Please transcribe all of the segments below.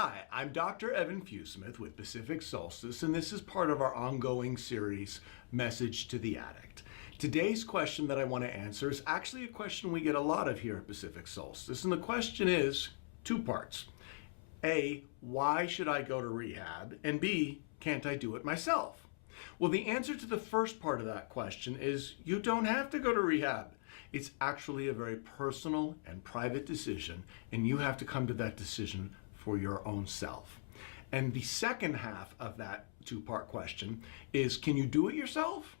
Hi, I'm Dr. Evan Fewsmith with Pacific Solstice, and this is part of our ongoing series, Message to the Addict. Today's question that I want to answer is actually a question we get a lot of here at Pacific Solstice, and the question is two parts. A, why should I go to rehab? And B, can't I do it myself? Well, the answer to the first part of that question is you don't have to go to rehab. It's actually a very personal and private decision, and you have to come to that decision for your own self. And the second half of that two-part question is, can you do it yourself?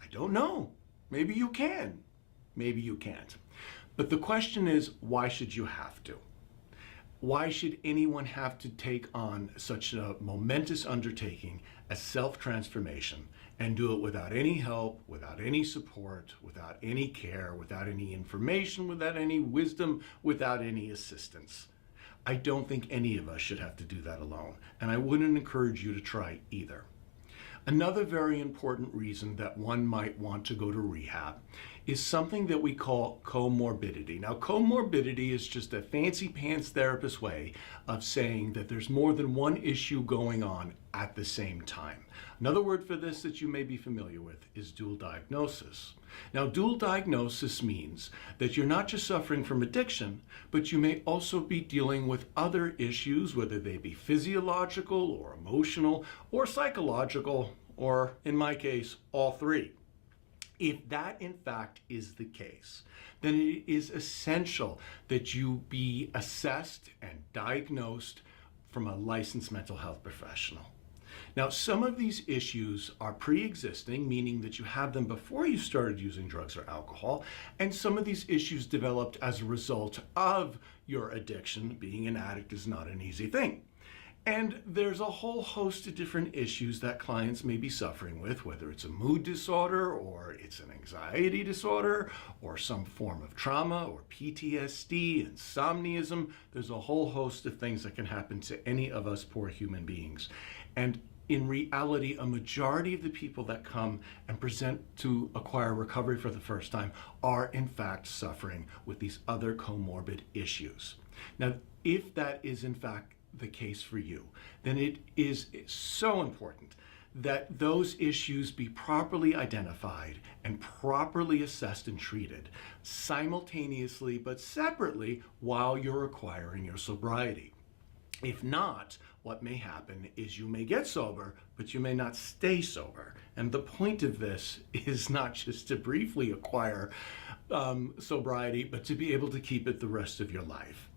I don't know. Maybe you can. Maybe you can't. But the question is, why should you have to? Why should anyone have to take on such a momentous undertaking as self-transformation and do it without any help, without any support, without any care, without any information, without any wisdom, without any assistance? I don't think any of us should have to do that alone, and I wouldn't encourage you to try either. Another very important reason that one might want to go to rehab is something that we call comorbidity. Now, comorbidity is just a fancy pants therapist way of saying that there's more than one issue going on at the same time. Another word for this that you may be familiar with is dual diagnosis. Now, dual diagnosis means that you're not just suffering from addiction, but you may also be dealing with other issues, whether they be physiological or emotional or psychological, or in my case, all three. If that in fact is the case, then it is essential that you be assessed and diagnosed from a licensed mental health professional. Now, some of these issues are pre-existing, meaning that you have them before you started using drugs or alcohol, and some of these issues developed as a result of your addiction. Being an addict is not an easy thing. And there's a whole host of different issues that clients may be suffering with, whether it's a mood disorder or it's an anxiety disorder or some form of trauma or PTSD, insomniism. There's a whole host of things that can happen to any of us poor human beings. And in reality, a majority of the people that come and present to acquire recovery for the first time are in fact suffering with these other comorbid issues. Now, if that is in fact the case for you, then it is so important that those issues be properly identified and properly assessed and treated simultaneously but separately while you're acquiring your sobriety. If not, what may happen is you may get sober, but you may not stay sober. And the point of this is not just to briefly acquire sobriety, but to be able to keep it the rest of your life.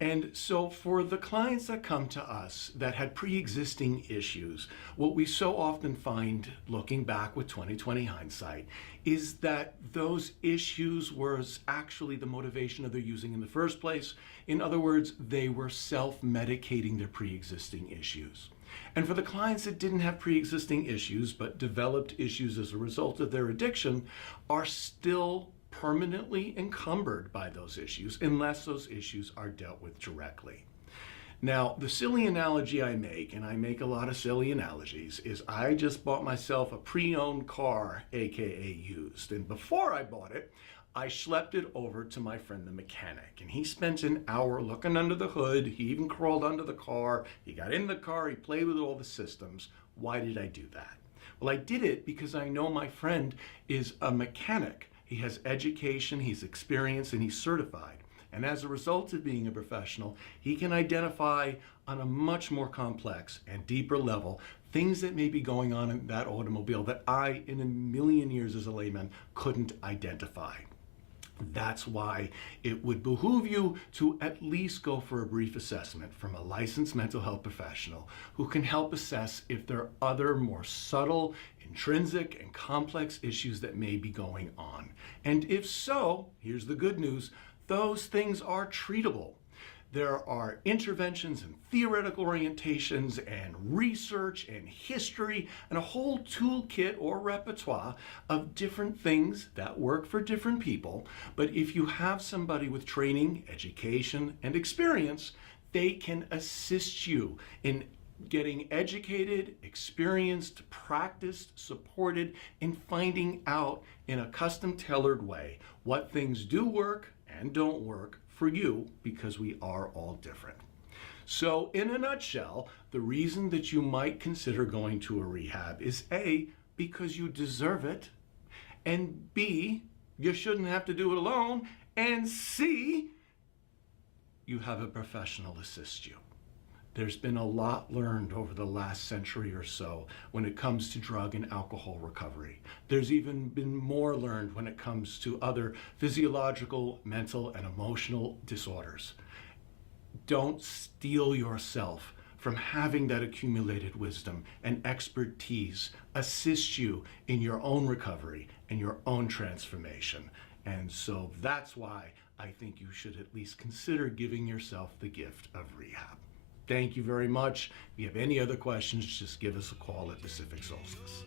And so for the clients that come to us that had pre-existing issues, what we so often find looking back with 20/20 hindsight is that those issues was actually the motivation of their using in the first place. In other words, they were self-medicating their pre-existing issues. And for the clients that didn't have pre-existing issues but developed issues as a result of their addiction are still permanently encumbered by those issues unless those issues are dealt with directly. Now, the silly analogy I make, and I make a lot of silly analogies, is I just bought myself a pre-owned car, aka used. And before I bought it, I schlepped it over to my friend the mechanic, and he spent an hour looking under the hood. He even crawled under the car. He got in the car. He played with all the systems. Why did I do that? Well, I did it because I know my friend is a mechanic. He has education, he's experienced, and he's certified. And as a result of being a professional, he can identify on a much more complex and deeper level things that may be going on in that automobile that I, in a million years as a layman, couldn't identify. That's why it would behoove you to at least go for a brief assessment from a licensed mental health professional who can help assess if there are other more subtle, intrinsic, and complex issues that may be going on. And if so, here's the good news, those things are treatable. There are interventions and theoretical orientations and research and history and a whole toolkit or repertoire of different things that work for different people. But if you have somebody with training, education, and experience, they can assist you in getting educated, experienced, practiced, supported, and finding out in a custom-tailored way what things do work and don't work for you, because we are all different. So, in a nutshell, the reason that you might consider going to a rehab is A, because you deserve it, and B, you shouldn't have to do it alone, and C, you have a professional assist you. There's been a lot learned over the last century or so when it comes to drug and alcohol recovery. There's even been more learned when it comes to other physiological, mental, and emotional disorders. Don't steel yourself from having that accumulated wisdom and expertise assist you in your own recovery and your own transformation. And so that's why I think you should at least consider giving yourself the gift of rehab. Thank you very much. If you have any other questions, just give us a call at Pacific Solstice.